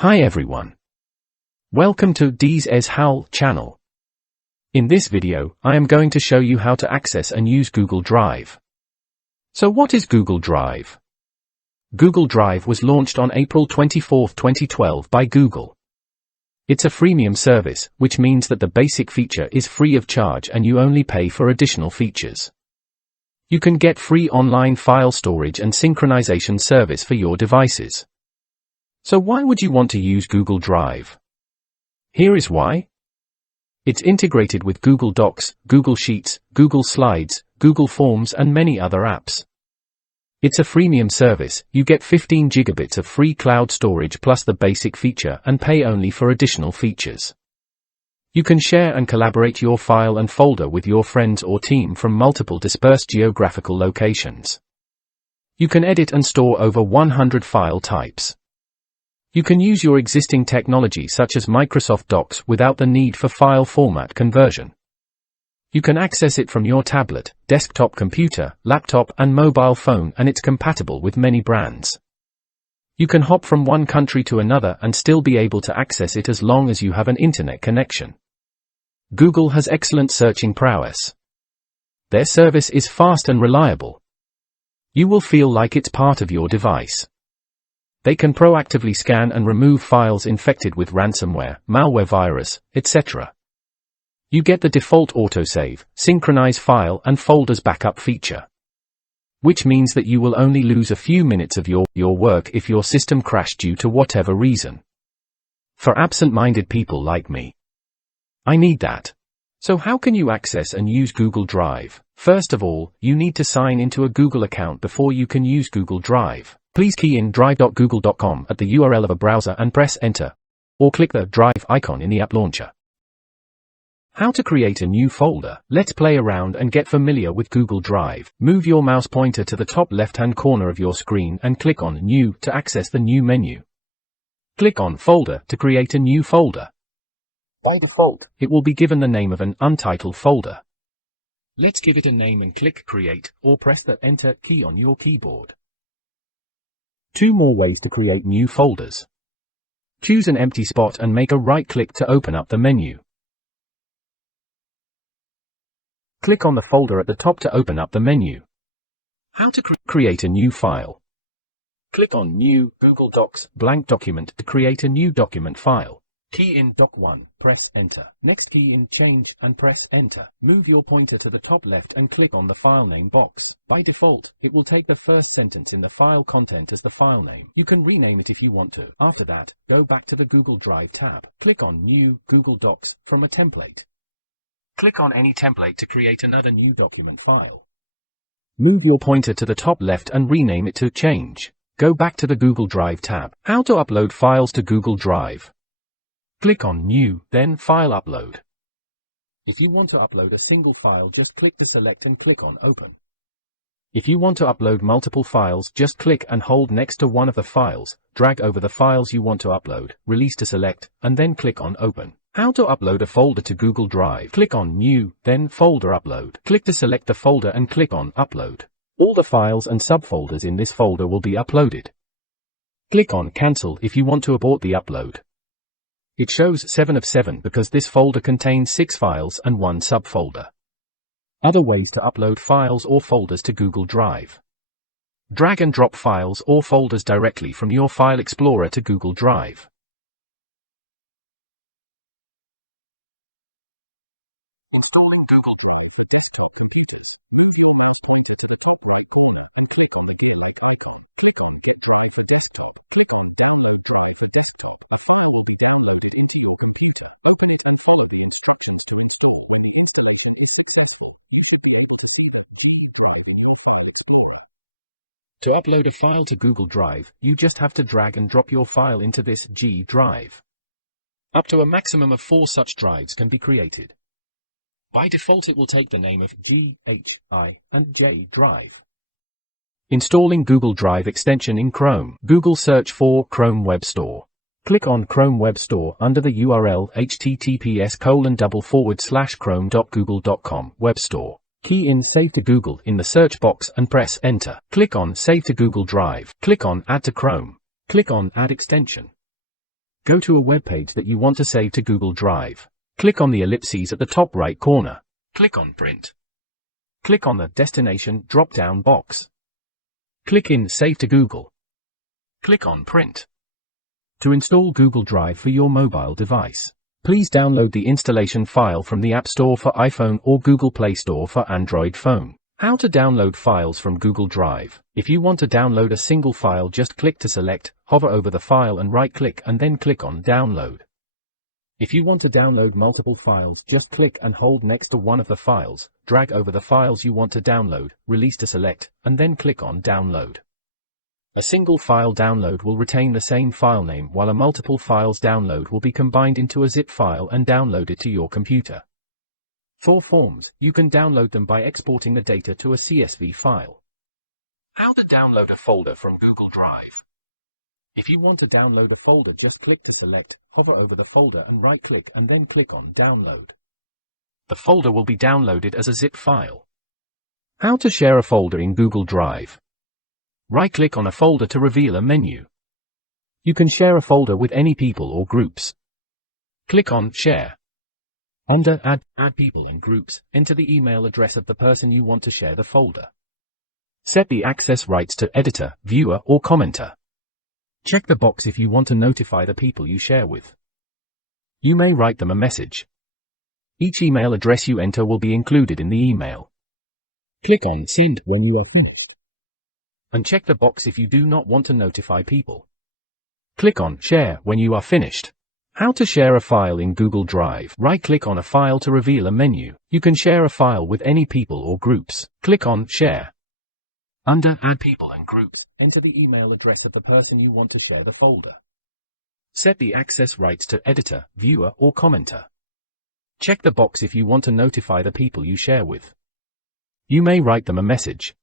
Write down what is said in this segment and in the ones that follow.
Hi everyone. Welcome to Dees Howl channel. In this video, I am going to show you how to access and use Google Drive. So what is Google Drive? Google Drive was launched on April 24, 2012 by Google. It's a freemium service, which means that the basic feature is free of charge and you only pay for additional features. You can get free online file storage and synchronization service for your devices. So why would you want to use Google Drive? Here is why. It's integrated with Google Docs, Google Sheets, Google Slides, Google Forms and many other apps. It's a freemium service, you get 15 gigabits of free cloud storage plus the basic feature and pay only for additional features. You can share and collaborate your file and folder with your friends or team from multiple dispersed geographical locations. You can edit and store over 100 file types. You can use your existing technology such as Microsoft Docs without the need for file format conversion. You can access it from your tablet, desktop computer, laptop and mobile phone, and it's compatible with many brands. You can hop from one country to another and still be able to access it as long as you have an internet connection. Google has excellent searching prowess. Their service is fast and reliable. You will feel like it's part of your device. They can proactively scan and remove files infected with ransomware, malware virus, etc. You get the default autosave, synchronize file and folders backup feature. Which means that you will only lose a few minutes of your work if your system crashed due to whatever reason. For absent-minded people like me, I need that. So how can you access and use Google Drive? First of all, you need to sign into a Google account before you can use Google Drive. Please key in drive.google.com at the URL of a browser and press enter, or click the Drive icon in the app launcher. How to create a new folder? Let's play around and get familiar with Google Drive. Move your mouse pointer to the top left-hand corner of your screen and click on New to access the new menu. Click on Folder to create a new folder. By default, it will be given the name of an untitled folder. Let's give it a name and click Create, or press the Enter key on your keyboard. Two more ways to create new folders. Choose an empty spot and make a right-click to open up the menu. Click on the folder at the top to open up the menu. How to create a new file? Click on New, Google Docs, blank document to create a new document file. Key in Doc1, press Enter. Next key in Change and press Enter. Move your pointer to the top left and click on the file name box. By default, it will take the first sentence in the file content as the file name. You can rename it if you want to. After that, go back to the Google Drive tab. Click on New, Google Docs, from a template. Click on any template to create another new document file. Move your pointer to the top left and rename it to Change. Go back to the Google Drive tab. How to upload files to Google Drive? Click on New, then File Upload. If you want to upload a single file, just click the select and click on Open. If you want to upload multiple files, just click and hold next to one of the files, drag over the files you want to upload, release to select, and then click on Open. How to upload a folder to Google Drive? Click on New, then Folder Upload. Click to select the folder and click on Upload. All the files and subfolders in this folder will be uploaded. Click on Cancel if you want to abort the upload. It shows 7 of 7 because this folder contains 6 files and 1 subfolder. Other ways to upload files or folders to Google Drive. Drag and drop files or folders directly from your File Explorer to Google Drive. Installing Google Drive. Move your mouse pointer to the top right corner and click on Click on Get Drive for Desktop. Click on Download to for Desktop. A file will be downloaded into your computer. Open it and forward these options to install and the installation is successful. You should be able to see G drive in your file explorer. To upload a file to Google Drive, you just have to drag and drop your file into this G drive. Up to a maximum of 4 such drives can be created. By default it will take the name of G, H, I, and J drive. Installing Google Drive extension in Chrome. Google search for Chrome Web Store. Click on Chrome Web Store under the URL https://chrome.google.com Web Store. Key in Save to Google in the search box and press Enter. Click on Save to Google Drive. Click on Add to Chrome. Click on Add Extension. Go to a web page that you want to save to Google Drive. Click on the ellipses at the top right corner. Click on Print. Click on the Destination drop-down box. Click in Save to Google. Click on Print. To install Google Drive for your mobile device, please download the installation file from the App Store for iPhone or Google Play Store for Android phone. How to download files from Google Drive. If you want to download a single file, just click to select, hover over the file and right-click and then click on Download. If you want to download multiple files, just click and hold next to one of the files, drag over the files you want to download, release to select, and then click on Download. A single file download will retain the same file name, while a multiple files download will be combined into a zip file and downloaded to your computer. For forms, you can download them by exporting the data to a CSV file. How to download a folder from Google Drive. If you want to download a folder, just click to select, hover over the folder and right-click and then click on Download. The folder will be downloaded as a zip file. How to share a folder in Google Drive. Right-click on a folder to reveal a menu. You can share a folder with any people or groups. Click on Share. Under Add People and Groups, enter the email address of the person you want to share the folder. Set the access rights to editor, viewer, or commenter. Check the box if you want to notify the people you share with. You may write them a message. Each email address you enter will be included in the email. Click on Send when you are finished. And check the box if you do not want to notify people. Click on Share when you are finished. How to share a file in Google Drive. Right-click on a file to reveal a menu. You can share a file with any people or groups. Click on Share. Under Add People and Groups, enter the email address of the person you want to share the folder. Set the access rights to editor, viewer, or commenter. Check the box if you want to notify the people you share with. You may write them a message.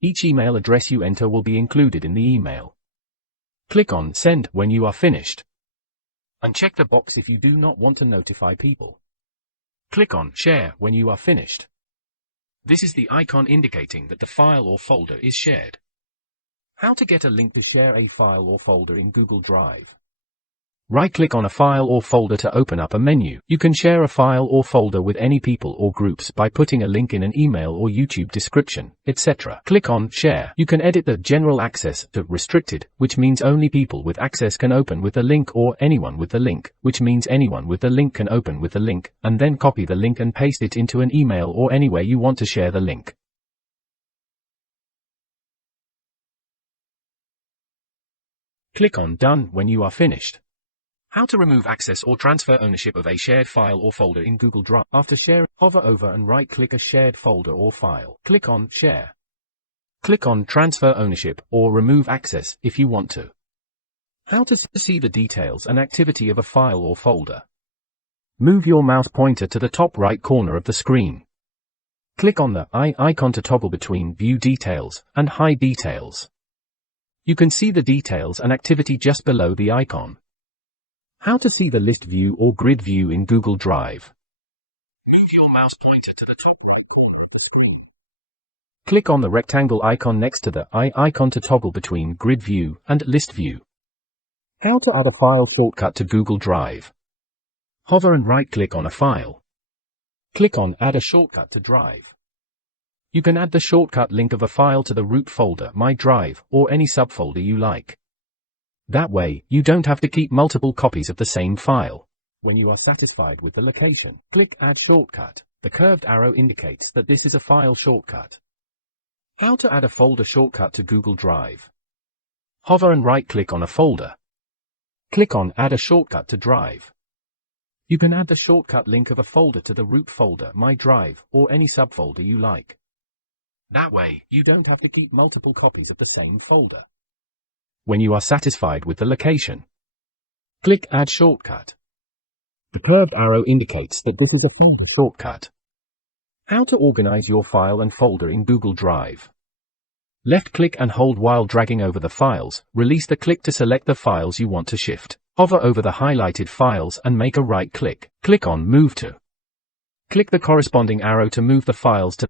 Each email address you enter will be included in the email. Click on Send when you are finished. And check the box if you do not want to notify people. Click on Share when you are finished. This is the icon indicating that the file or folder is shared. How to get a link to share a file or folder in Google Drive. Right-click on a file or folder to open up a menu. You can share a file or folder with any people or groups by putting a link in an email or YouTube description, etc. Click on Share. You can edit the General Access to Restricted, which means only people with access can open with the link, or Anyone with the link, which means anyone with the link can open with the link, and then copy the link and paste it into an email or anywhere you want to share the link. Click on Done when you are finished. How to remove access or transfer ownership of a shared file or folder in Google Drive. After sharing, hover over and right-click a shared folder or file. Click on Share. Click on Transfer Ownership or Remove Access if you want to. How to see the details and activity of a file or folder. Move your mouse pointer to the top right corner of the screen. Click on the icon to toggle between View Details and Hide Details. You can see the details and activity just below the icon. How to see the list view or grid view in Google Drive. Move your mouse pointer to the top right corner of the screen. Click on the rectangle icon next to the icon to toggle between grid view and list view. How to add a file shortcut to Google Drive. Hover and right-click on a file. Click on Add a shortcut to Drive. You can add the shortcut link of a file to the root folder, My Drive, or any subfolder you like. That way, you don't have to keep multiple copies of the same file. When you are satisfied with the location, click Add Shortcut. The curved arrow indicates that this is a file shortcut. How to add a folder shortcut to Google Drive. Hover and right-click on a folder. Click on Add a shortcut to Drive. You can add the shortcut link of a folder to the root folder, My Drive, or any subfolder you like. That way, you don't have to keep multiple copies of the same folder. When you are satisfied with the location, click Add Shortcut. The curved arrow indicates that this is a shortcut. How to organize your file and folder in Google Drive. Left-click and hold while dragging over the files. Release the click to select the files you want to shift. Hover over the highlighted files and make a right-click. Click on Move to. Click the corresponding arrow to move the files to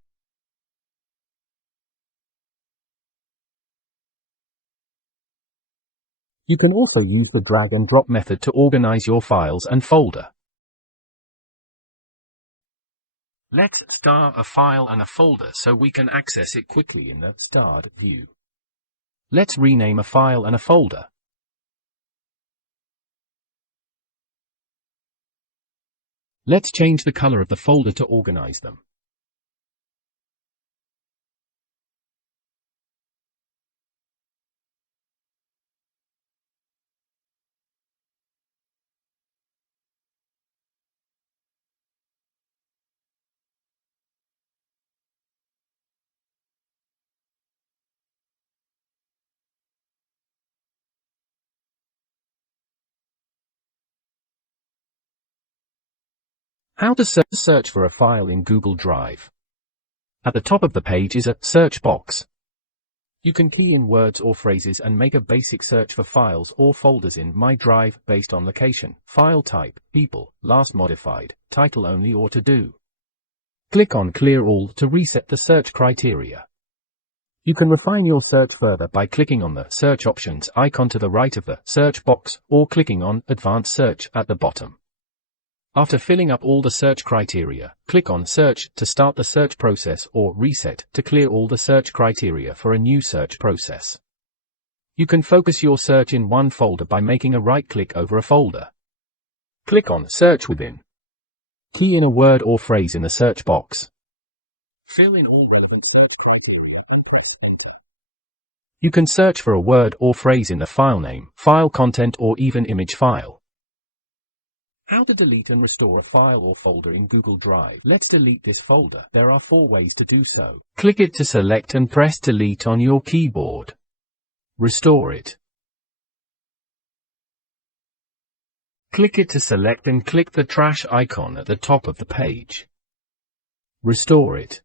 You can also use the drag and drop method to organize your files and folder. Let's star a file and a folder so we can access it quickly in the starred view. Let's rename a file and a folder. Let's change the color of the folder to organize them. How to search for a file in Google Drive. At the top of the page is a search box. You can key in words or phrases and make a basic search for files or folders in My Drive based on location, file type, people, last modified, title only or to do. Click on Clear All to reset the search criteria. You can refine your search further by clicking on the Search Options icon to the right of the search box or clicking on Advanced Search at the bottom. After filling up all the search criteria, click on Search to start the search process or Reset to clear all the search criteria for a new search process. You can focus your search in one folder by making a right-click over a folder. Click on Search Within. Key in a word or phrase in the search box. Fill in all relevant search criteria. You can search for a word or phrase in the file name, file content or even image file. How to delete and restore a file or folder in Google Drive. Let's delete this folder. There are 4 ways to do so. Click it to select and press Delete on your keyboard. Restore it. Click it to select and click the trash icon at the top of the page. Restore it.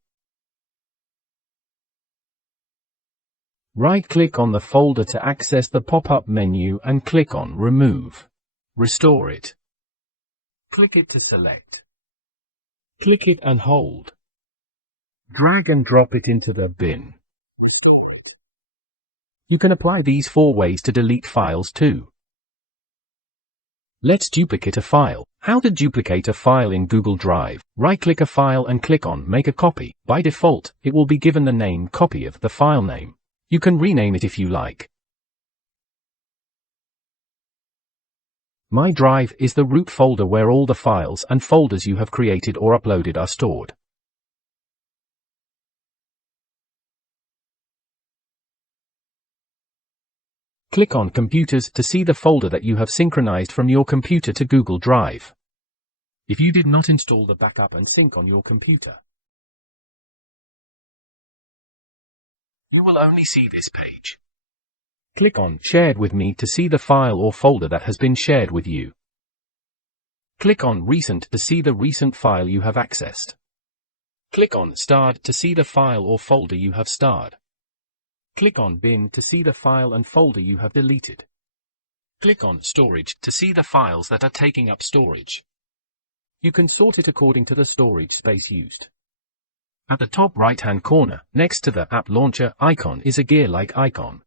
Right-click on the folder to access the pop-up menu and click on Remove. Restore it. Click it to select. Click it and hold. Drag and drop it into the bin. You can apply these 4 ways to delete files too. Let's duplicate a file. How to duplicate a file in Google Drive. Right-click a file and click on Make a Copy. By default, it will be given the name copy of the file name. You can rename it if you like. My Drive is the root folder where all the files and folders you have created or uploaded are stored. Click on Computers to see the folder that you have synchronized from your computer to Google Drive. If you did not install the backup and sync on your computer, you will only see this page. Click on Shared with Me to see the file or folder that has been shared with you. Click on Recent to see the recent file you have accessed. Click on Starred to see the file or folder you have starred. Click on Bin to see the file and folder you have deleted. Click on Storage to see the files that are taking up storage. You can sort it according to the storage space used. At the top right-hand corner, next to the App Launcher icon is a gear-like icon.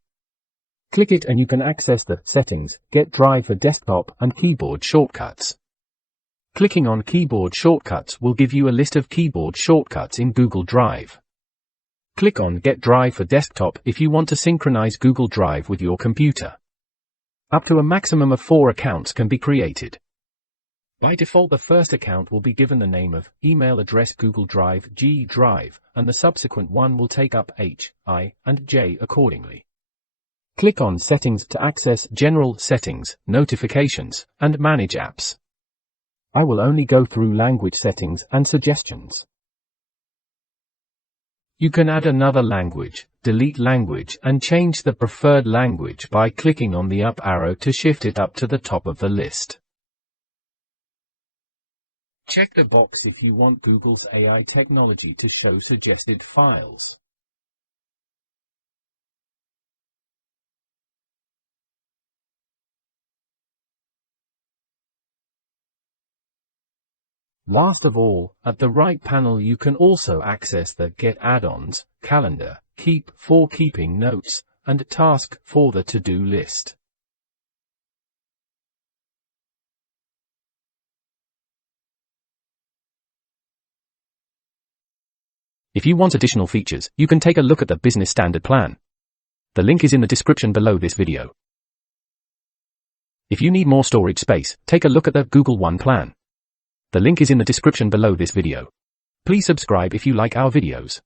Click it and you can access the Settings, Get Drive for Desktop and Keyboard Shortcuts. Clicking on Keyboard Shortcuts will give you a list of keyboard shortcuts in Google Drive. Click on Get Drive for Desktop if you want to synchronize Google Drive with your computer. Up to a maximum of 4 accounts can be created. By default, the first account will be given the name of email address Google Drive G Drive, and the subsequent one will take up H, I, and J accordingly. Click on Settings to access General Settings, Notifications, and Manage Apps. I will only go through language settings and suggestions. You can add another language, delete language, and change the preferred language by clicking on the up arrow to shift it up to the top of the list. Check the box if you want Google's AI technology to show suggested files. Last of all, at the right panel you can also access the Get Addons, Calendar, Keep for keeping notes, and Task for the to-do list. If you want additional features, you can take a look at the Business Standard plan. The link is in the description below this video. If you need more storage space, take a look at the Google One plan. The link is in the description below this video. Please subscribe if you like our videos.